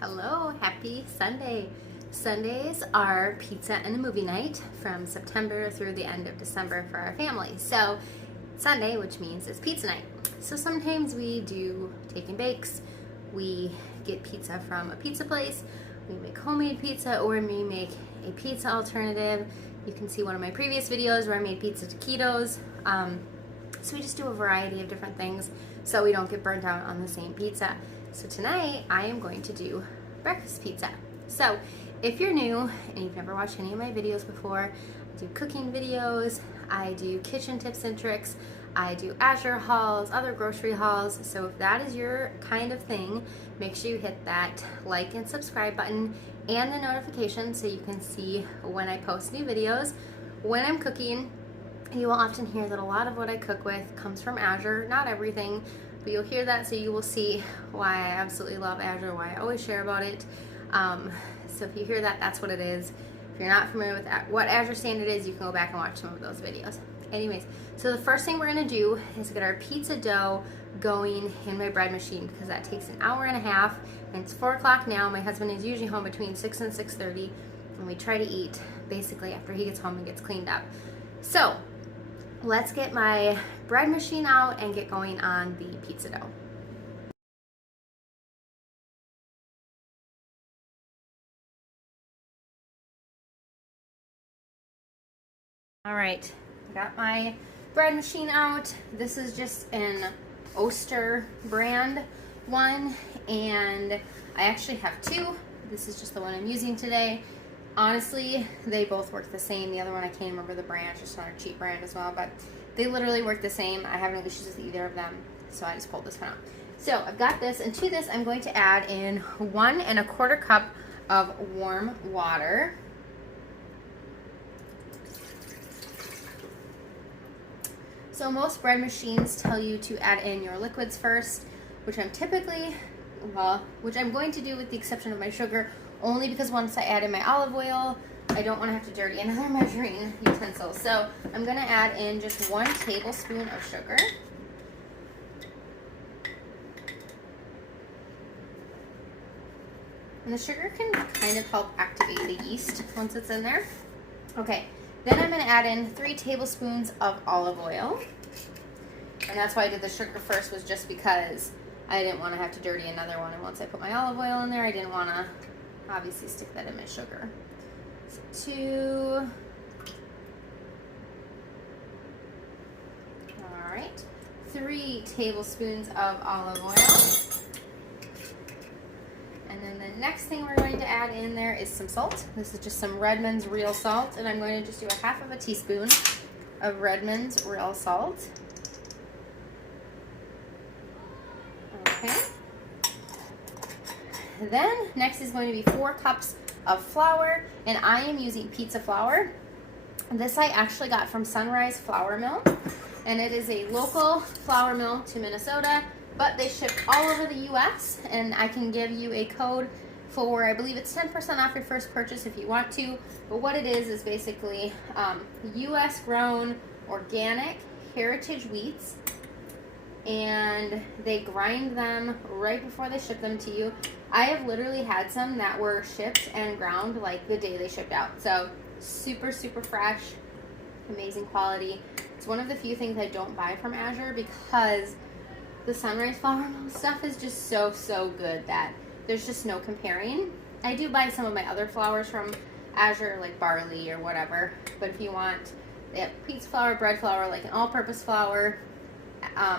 Hello, happy Sunday. Sundays are pizza and a movie night from September through the end of December for our family. So Sunday, which means it's pizza night. So sometimes we do take and bakes. We get pizza from a pizza place. We make homemade pizza, or we make a pizza alternative. You can see one of my previous videos where I made pizza taquitos. So we just do a variety of different things so we don't get burnt out on the same pizza. So tonight I am going to do breakfast pizza. So if you're new and you've never watched any of my videos before, I do cooking videos, I do kitchen tips and tricks, I do Azure hauls, other grocery hauls. So if that is your kind of thing, make sure you hit that like and subscribe button and the notification so you can see when I post new videos. When I'm cooking, you will often hear that a lot of what I cook with comes from Azure. Not everything, but you'll hear that, so you will see why I absolutely love Azure, why I always share about it. So if you hear that, that's what it is. If you're not familiar with what Azure Standard is, you can go back and watch some of those videos. Anyways, so the first thing we're gonna do is get our pizza dough going in my bread machine, because that takes an hour and a half, and it's 4 o'clock now. My husband is usually home between 6 and 6:30, and we try to eat basically after he gets home and gets cleaned up. So let's get my bread machine out and get going on the pizza dough. All right, I got my bread machine out. This is just an Oster brand one, and I actually have two. This is just the one I'm using today. Honestly, they both work the same. The other one, I can't remember the brand, just another cheap brand as well, but they literally work the same. I have no issues with either of them, so I just pulled this one out. So I've got this, and to this I'm going to add in 1 1/4 cup of warm water. So most bread machines tell you to add in your liquids first, which I'm going to do with the exception of my sugar, only because once I add in my olive oil, I don't want to have to dirty another measuring utensil. So I'm going to add in just 1 tablespoon of sugar. And the sugar can kind of help activate the yeast once it's in there. Okay, then I'm going to add in 3 tablespoons of olive oil. And that's why I did the sugar first, was just because I didn't want to have to dirty another one. And once I put my olive oil in there, I didn't want to obviously stick that in my sugar. So 2. All right, 3 tablespoons of olive oil. And then the next thing we're going to add in there is some salt. This is just some Redmond's real salt, and I'm going to just do 1/2 teaspoon of Redmond's real salt. Okay. Then next is going to be 4 cups of flour, and I am using pizza flour. This I actually got from Sunrise Flour Mill, and it is a local flour mill to Minnesota, but they ship all over the US, and I can give you a code for, I believe it's 10% off your first purchase if you want to. But what it is basically US grown organic heritage wheats, and they grind them right before they ship them to you. I have literally had some that were shipped and ground like the day they shipped out. So super, super fresh, amazing quality. It's one of the few things I don't buy from Azure, because the Sunrise Flour Mill stuff is just so, so good that there's just no comparing. I do buy some of my other flours from Azure, like barley or whatever, but if you want, they have pizza flour, bread flour, like an all-purpose flour.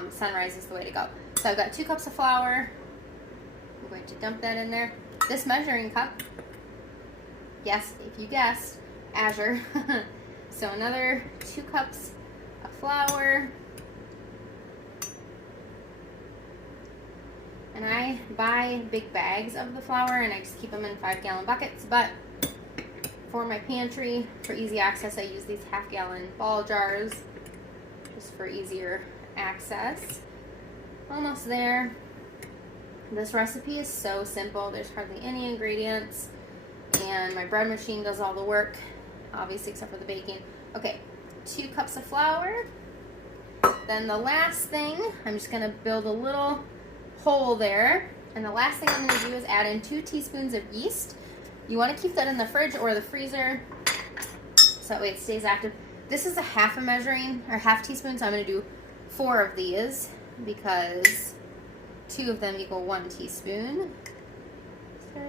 Sunrise is the way to go. So I've got 2 cups of flour. I'm going to dump that in there. This measuring cup, yes, if you guessed, Azure. So another 2 cups of flour. And I buy big bags of the flour, and I just keep them in 5-gallon buckets. But for my pantry, for easy access, I use these 1/2-gallon ball jars, just for easier access. Almost there. This recipe is so simple. There's hardly any ingredients, and my bread machine does all the work, obviously, except for the baking. Okay, 2 cups of flour. Then the last thing, I'm just going to build a little hole there And the last thing I'm going to do is add in 2 teaspoons of yeast. You want to keep that in the fridge or the freezer so that way it stays active. This is a half a measuring or half teaspoon, so I'm going to do 4 of these because 2 of them equal 1 teaspoon. 3,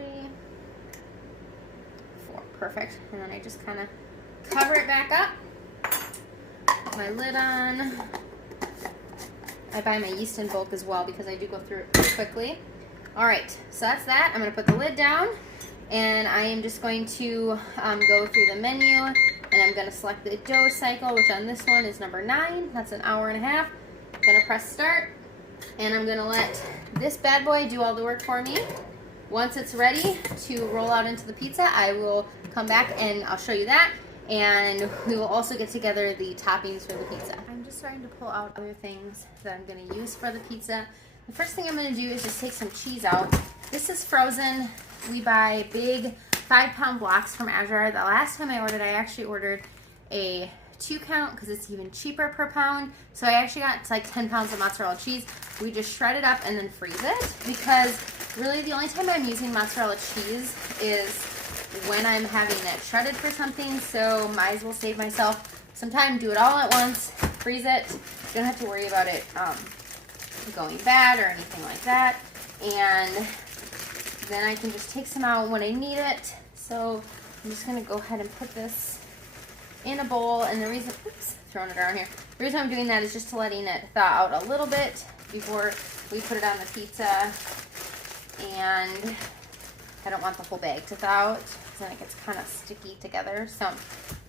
4, perfect. And then I just kind of cover it back up. Put my lid on. I buy my yeast in bulk as well because I do go through it pretty quickly. All right, so that's that. I'm going to put the lid down, and I am just going to go through the menu, and I'm going to select the dough cycle, which on this one is number 9. That's an hour and a half. I'm going to press start, and I'm going to let this bad boy do all the work for me. Once it's ready to roll out into the pizza, I will come back and I'll show you that, and we will also get together the toppings for the pizza. I'm just starting to pull out other things that I'm going to use for the pizza. The first thing I'm going to do is just take some cheese out. This is frozen. We buy big 5-pound blocks from Azure. The last time I ordered, I actually ordered a 2-count because it's even cheaper per pound. So I actually got like 10 pounds of mozzarella cheese. We just shred it up and then freeze it because really the only time I'm using mozzarella cheese is when I'm having that shredded for something. So might as well save myself some time, do it all at once, freeze it. You don't have to worry about it going bad or anything like that, and then I can just take some out when I need it. So I'm just going to go ahead and put this in a bowl, and the reason, throwing it around here, the reason I'm doing that is just to letting it thaw out a little bit before we put it on the pizza, and I don't want the whole bag to thaw out because then it gets kind of sticky together. So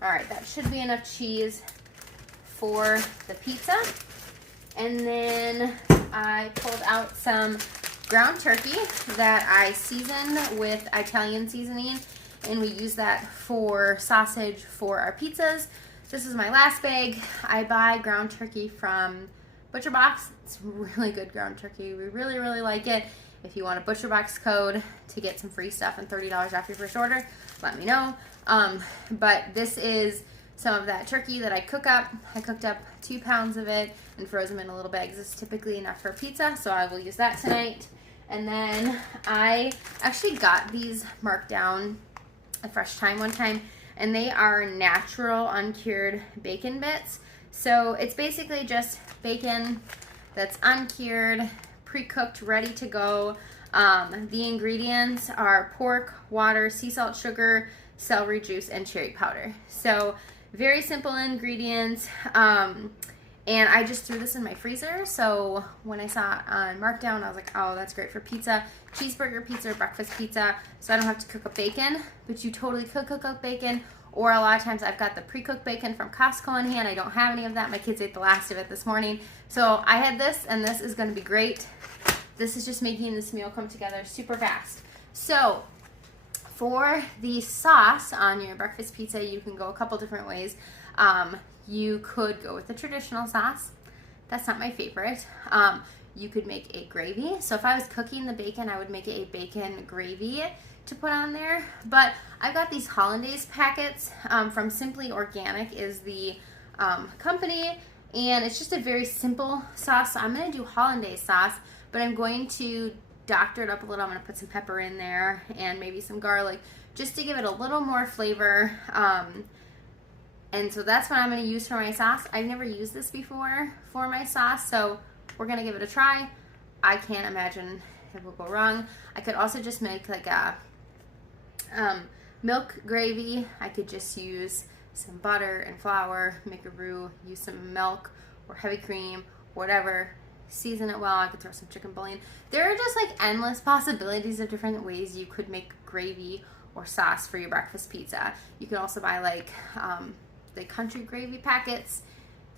alright, that should be enough cheese for the pizza. And then I pulled out some ground turkey that I seasoned with Italian seasoning, and we use that for sausage for our pizzas. This is my last bag. I buy ground turkey from ButcherBox. It's really good ground turkey. We really, really like it. If you want a ButcherBox code to get some free stuff and $30 off your first order, let me know. But this is some of that turkey that I cook up. I cooked up 2 pounds of it and froze them in a little bags. This is typically enough for pizza, so I will use that tonight. And then I actually got these marked down at Fresh Time one time, and they are natural uncured bacon bits. So it's basically just bacon that's uncured, pre-cooked, ready to go. The ingredients are pork, water, sea salt, sugar, celery juice, and cherry powder. So very simple ingredients, and I just threw this in my freezer. So when I saw it on markdown, I was like, oh, that's great for pizza, cheeseburger pizza, breakfast pizza, so I don't have to cook up bacon. But you totally could cook up bacon, or a lot of times I've got the pre-cooked bacon from Costco on hand. I don't have any of that. My kids ate the last of it this morning. So I had this, and this is going to be great. This is just making this meal come together super fast. So for the sauce on your breakfast pizza, you can go a couple different ways. You could go with the traditional sauce. That's not my favorite. You could make a gravy. So if I was cooking the bacon, I would make it a bacon gravy to put on there. But I've got these hollandaise packets from Simply Organic is the company, and it's just a very simple sauce. So I'm going to do hollandaise sauce, but I'm going to doctor it up a little. I'm going to put some pepper in there and maybe some garlic just to give it a little more flavor. And so that's what I'm going to use for my sauce. I've never used this before for my sauce, so we're going to give it a try. I can't imagine it will go wrong. I could also just make like a milk gravy. I could just use some butter and flour, make a roux, use some milk or heavy cream, whatever. Season it well. I could throw some chicken bouillon. There are just like endless possibilities of different ways you could make gravy or sauce for your breakfast pizza. You could also buy like the country gravy packets.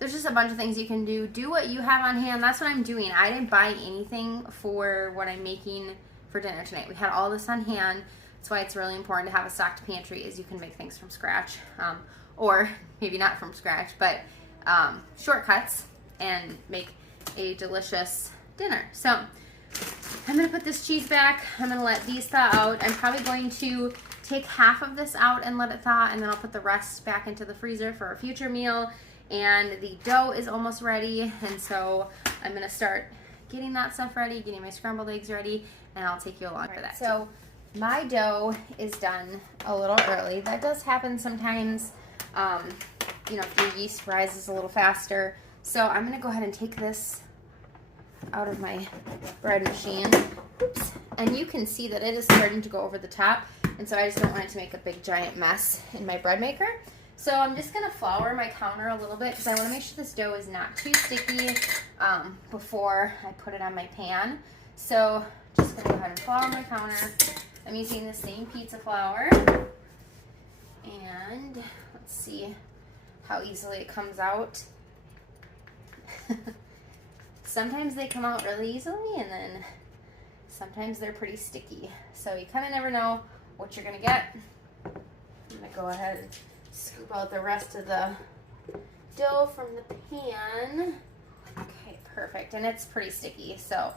There's just a bunch of things you can do. Do what you have on hand. That's what I'm doing. I didn't buy anything for what I'm making for dinner tonight. We had all this on hand. That's why it's really important to have a stocked pantry, is you can make things from scratch, or maybe not from scratch, but shortcuts, and make a delicious dinner. So I'm going to put this cheese back. I'm going to let these thaw out. I'm probably going to take half of this out and let it thaw, and then I'll put the rest back into the freezer for a future meal. And the dough is almost ready, and so I'm going to start getting that stuff ready, getting my scrambled eggs ready, and I'll take you along for that. So my dough is done a little early. That does happen sometimes, you know, if your yeast rises a little faster. So I'm gonna go ahead and take this out of my bread machine. Oops. And you can see that it is starting to go over the top, and so I just don't want it to make a big giant mess in my bread maker. So I'm just going to flour my counter a little bit because I want to make sure this dough is not too sticky before I put it on my pan. So just going to go ahead and flour my counter. I'm using the same pizza flour, and let's see how easily it comes out. Sometimes they come out really easily, and then sometimes they're pretty sticky. So you kind of never know what you're going to get. I'm going to go ahead and scoop out the rest of the dough from the pan. Okay, perfect. And it's pretty sticky, so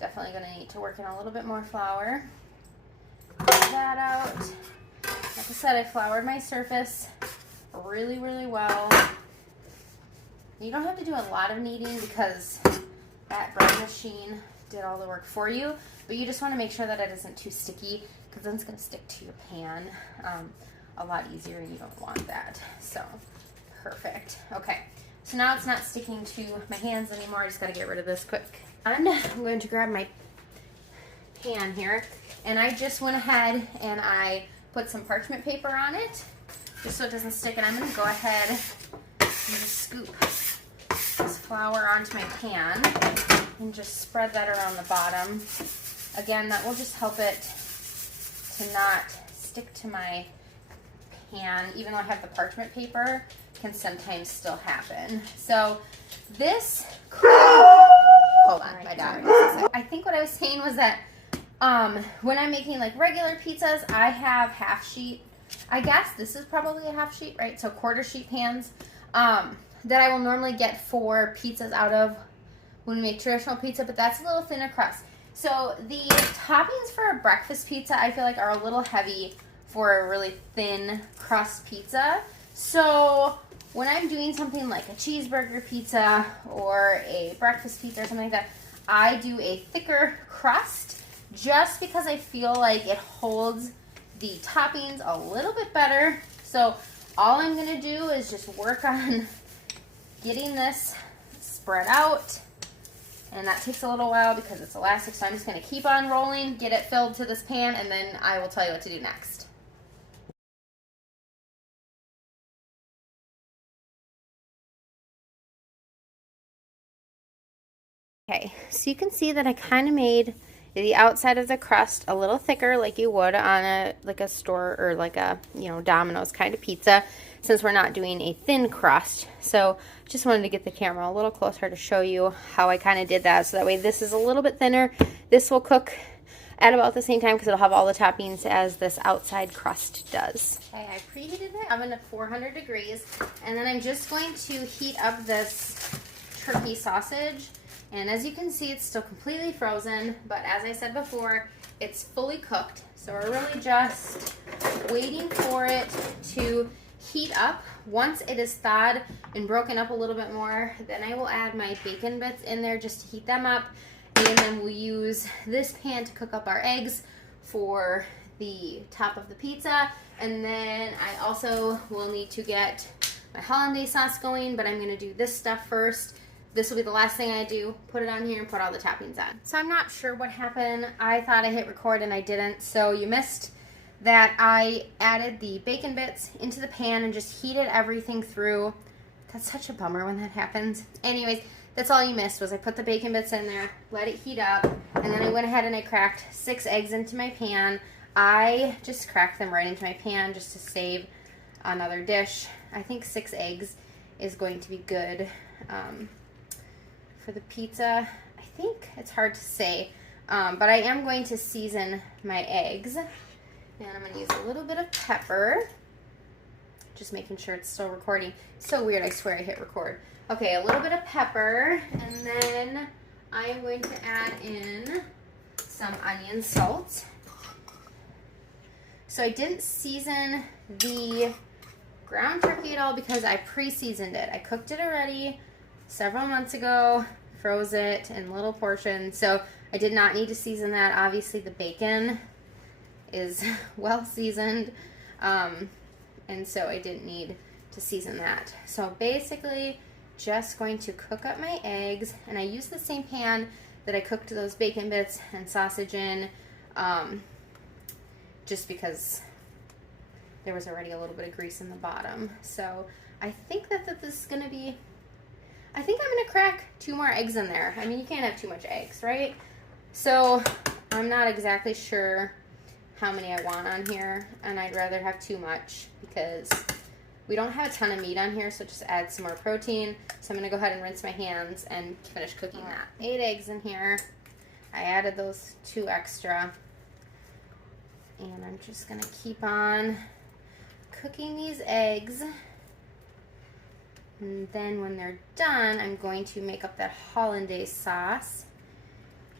definitely going to need to work in a little bit more flour. Get that out. Like I said, I floured my surface really, really well. You don't have to do a lot of kneading because that bread machine did all the work for you, but you just want to make sure that it isn't too sticky because then it's going to stick to your pan a lot easier, and you don't want that. So perfect. Okay, so now it's not sticking to my hands anymore. I just got to get rid of this quick. And I'm going to grab my pan here, and I just went ahead and I put some parchment paper on it just so it doesn't stick, and I'm going to go ahead and just scoop this flour onto my pan and just spread that around the bottom. Again, that will just help it to not stick to my pan. Even though I have the parchment paper, can sometimes still happen. So this, hold on, my dog. I think what I was saying was that when I'm making like regular pizzas, I have half sheet. I guess this is probably a half sheet, right? So quarter sheet pans that I will normally get for pizzas out of when we make traditional pizza, but that's a little thinner crust. So the toppings for a breakfast pizza, I feel like, are a little heavy for a really thin crust pizza. So when I'm doing something like a cheeseburger pizza or a breakfast pizza or something like that, I do a thicker crust just because I feel like it holds the toppings a little bit better. So all I'm gonna do is just work on getting this spread out. And that takes a little while because it's elastic, so I'm just going to keep on rolling, get it filled to this pan, and then I will tell you what to do next. Okay, so you can see that I kind of made the outside of the crust a little thicker like you would on a store or like a, you know, Domino's kind of pizza, since we're not doing a thin crust. So just wanted to get the camera a little closer to show you how I kind of did that, so that way this is a little bit thinner. This will cook at about the same time because it'll have all the toppings as this outside crust does. Okay, I preheated the oven at 400 degrees, and then I'm just going to heat up this turkey sausage. And as you can see, it's still completely frozen, but as I said before, it's fully cooked. So we're really just waiting for it to heat up. Once it is thawed and broken up a little bit more, then I will add my bacon bits in there just to heat them up. And then we'll use this pan to cook up our eggs for the top of the pizza. And then I also will need to get my hollandaise sauce going, but I'm going to do this stuff first. This will be the last thing I do, put it on here and put all the toppings on. So I'm not sure what happened. I thought I hit record and I didn't. So you missed that I added the bacon bits into the pan and just heated everything through. That's such a bummer when that happens. Anyways, that's all you missed, was I put the bacon bits in there, let it heat up, and then I went ahead and I cracked 6 eggs into my pan. I just cracked them right into my pan just to save another dish. I think 6 eggs is going to be good for the pizza. I think it's hard to say, but I am going to season my eggs. And I'm going to use a little bit of pepper. Just making sure it's still recording. So weird, I swear I hit record. Okay, a little bit of pepper. And then I am going to add in some onion salt. So I didn't season the ground turkey at all because I pre-seasoned it. I cooked it already several months ago froze it in little portions. So I did not need to season that. Obviously the bacon is well seasoned, and so I didn't need to season that. So basically just going to cook up my eggs, and I use the same pan that I cooked those bacon bits and sausage in, just because there was already a little bit of grease in the bottom. So I think that this is gonna be, I think I'm gonna crack 2 more eggs in there. I mean, you can't have too much eggs, right? So I'm not exactly sure how many I want on here, and I'd rather have too much because we don't have a ton of meat on here, so just add some more protein. So I'm gonna go ahead and rinse my hands and finish cooking that. 8 eggs in here. I added those 2 extra, and I'm just gonna keep on cooking these eggs. And then when they're done, I'm going to make up that hollandaise sauce.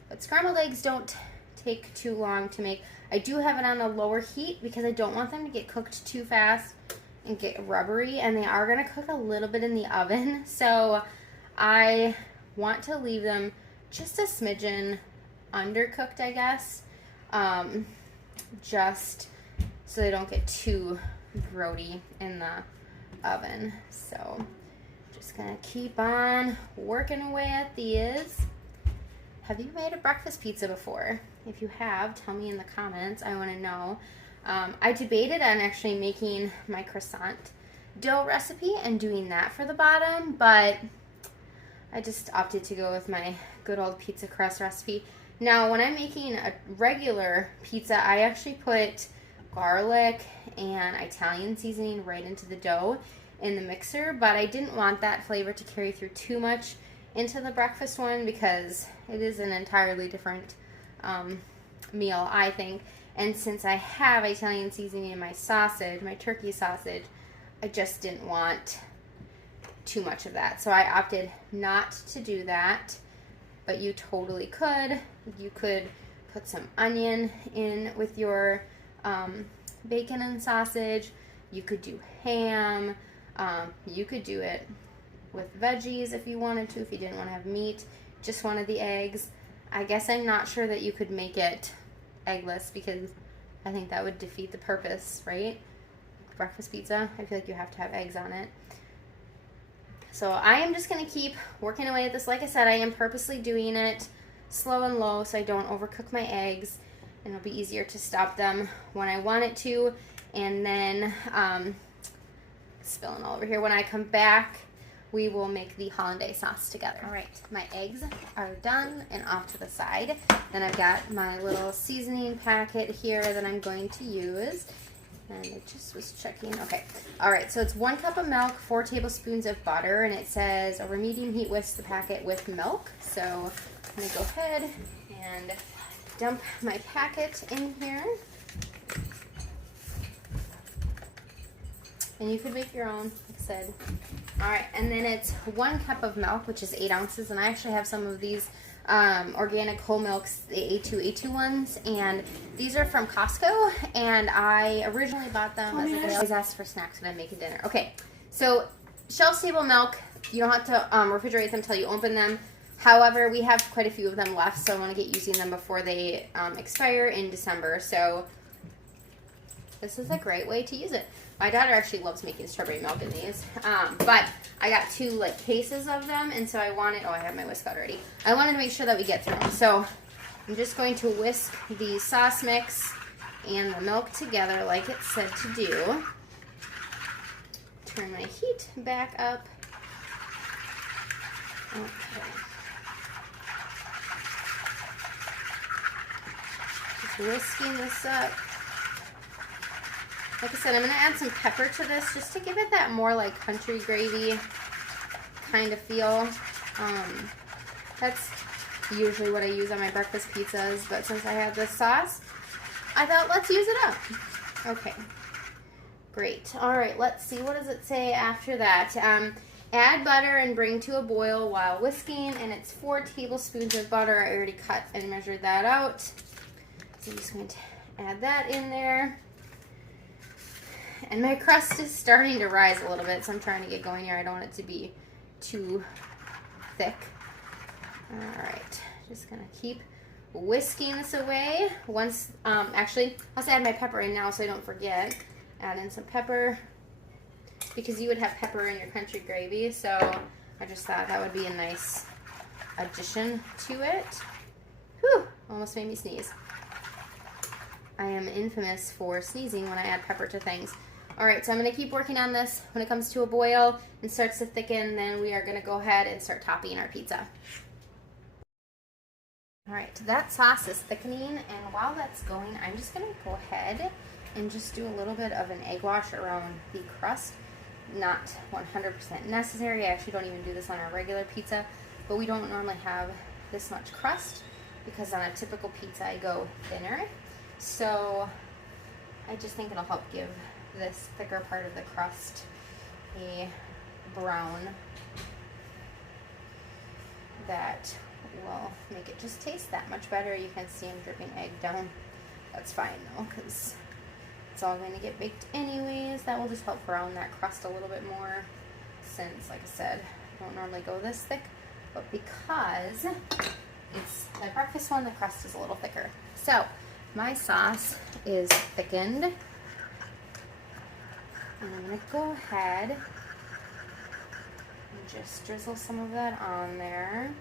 But scrambled eggs don't take too long to make. I do have it on a lower heat because I don't want them to get cooked too fast and get rubbery, and they are going to cook a little bit in the oven. So I want to leave them just a smidgen undercooked, I guess, just so they don't get too grody in the oven. So just gonna keep on working away at these. Have you made a breakfast pizza before? If you have, tell me in the comments. I want to know. I debated on actually making my croissant dough recipe and doing that for the bottom, but I just opted to go with my good old pizza crust recipe. Now, when I'm making a regular pizza, I actually put garlic and Italian seasoning right into the dough in the mixer, but I didn't want that flavor to carry through too much into the breakfast one because it is an entirely different meal, I think. And since I have Italian seasoning in my sausage, my turkey sausage, I just didn't want too much of that. So I opted not to do that, but you totally could. You could put some onion in with your bacon and sausage. You could do ham. You could do it with veggies if you wanted to, if you didn't want to have meat, just wanted the eggs. I guess I'm not sure that you could make it eggless because I think that would defeat the purpose, right? Breakfast pizza, I feel like you have to have eggs on it. So I am just going to keep working away at this. Like I said, I am purposely doing it slow and low so I don't overcook my eggs, and it'll be easier to stop them when I want it to. And then spilling all over here. When I come back, we will make the hollandaise sauce together. All right, my eggs are done and off to the side. Then I've got my little seasoning packet here that I'm going to use. And I just was checking. Okay. All right, so it's 1 cup of milk, 4 tablespoons of butter, and it says over medium heat whisk the packet with milk. So I'm going to go ahead and dump my packet in here. And you could make your own, like I said. All right, and then it's 1 cup of milk, which is 8 ounces, and I actually have some of these organic whole milks, the A2 ones, and these are from Costco, and I originally bought them as I always ask for snacks when I make a dinner. Okay, so shelf-stable milk, you don't have to refrigerate them until you open them. However, we have quite a few of them left, so I want to get using them before they expire in December, so this is a great way to use it. My daughter actually loves making strawberry milk in these, but I got 2 like cases of them, and so I wanted, oh, I have my whisk out already. I wanted to make sure that we get through them. So I'm just going to whisk the sauce mix and the milk together like it said to do. Turn my heat back up. Okay. Just whisking this up. Like I said, I'm going to add some pepper to this just to give it that more like country gravy kind of feel. That's usually what I use on my breakfast pizzas, but since I have this sauce, I thought let's use it up. Okay, great. All right, let's see. What does it say after that? Add butter and bring to a boil while whisking, and it's 4 tablespoons of butter. I already cut and measured that out. So I'm just going to add that in there. And my crust is starting to rise a little bit, so I'm trying to get going here. I don't want it to be too thick. All right, just gonna keep whisking this away. Once, actually, I'll just add my pepper in now so I don't forget. Add in some pepper because you would have pepper in your country gravy, so I just thought that would be a nice addition to it. Whew, almost made me sneeze. I am infamous for sneezing when I add pepper to things. All right, so I'm gonna keep working on this. When it comes to a boil and starts to thicken, then we are gonna go ahead and start topping our pizza. All right, that sauce is thickening, and while that's going, I'm just gonna go ahead and just do a little bit of an egg wash around the crust. Not 100% necessary. I actually don't even do this on our regular pizza, but we don't normally have this much crust because on a typical pizza I go thinner. So I just think it'll help give this thicker part of the crust a brown that will make it just taste that much better. You can see I'm dripping egg down. That's fine though, because it's all going to get baked anyways. That will just help brown that crust a little bit more, since, like I said, I don't normally go this thick, but because it's my breakfast one, the crust is a little thicker. So my sauce is thickened, and I'm going to go ahead and just drizzle some of that on there.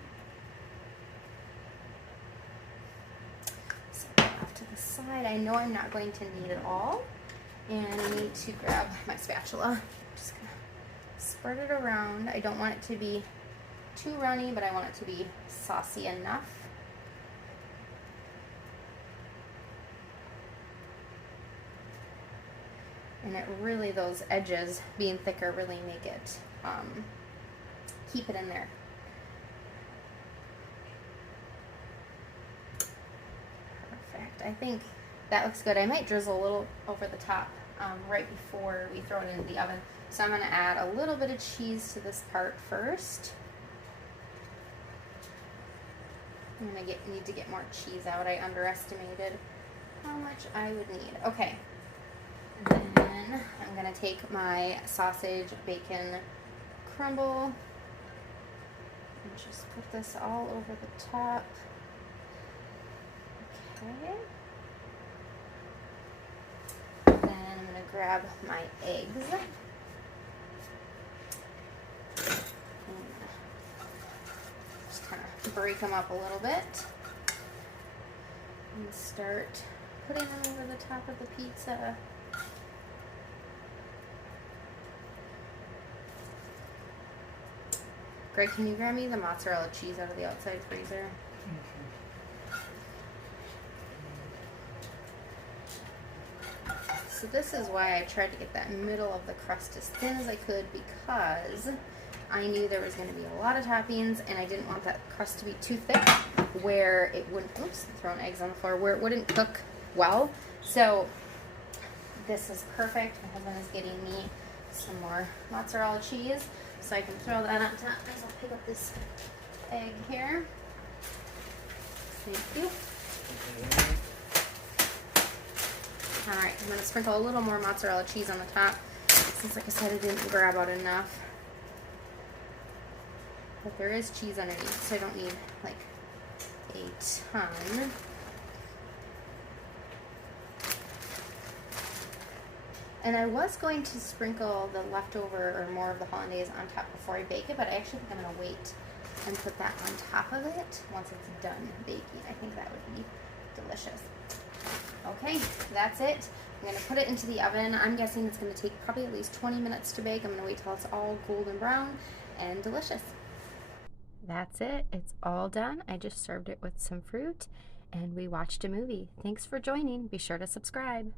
Set that off to the side. I know I'm not going to need it all, and I need to grab my spatula. Just going to spread it around. I don't want it to be too runny, but I want it to be saucy enough. And it really, those edges being thicker really make it, keep it in there. Perfect. I think that looks good. I might drizzle a little over the top right before we throw it into the oven. So I'm going to add a little bit of cheese to this part first. I'm going to need to get more cheese out. I underestimated how much I would need. Okay. Then I'm going to take my sausage bacon crumble and just put this all over the top. Okay. Then I'm going to grab my eggs. And just kind of break them up a little bit. And start putting them over the top of the pizza. Greg, can you grab me the mozzarella cheese out of the outside freezer? So this is why I tried to get that middle of the crust as thin as I could, because I knew there was going to be a lot of toppings and I didn't want that crust to be too thick where it wouldn't, oops, throwing eggs on the floor, where it wouldn't cook well. So this is perfect. My husband is getting me some more mozzarella cheese so I can throw that on top. I'll pick up this egg here. Thank you. Alright, I'm going to sprinkle a little more mozzarella cheese on the top, since, like I said, I didn't grab out enough. But there is cheese underneath, so I don't need, like, a ton. And I was going to sprinkle the leftover or more of the hollandaise on top before I bake it, but I actually think I'm going to wait and put that on top of it once it's done baking. I think that would be delicious. Okay, that's it. I'm going to put it into the oven. I'm guessing it's going to take probably at least 20 minutes to bake. I'm going to wait till it's all golden brown and delicious. That's it. It's all done. I just served it with some fruit and we watched a movie. Thanks for joining. Be sure to subscribe.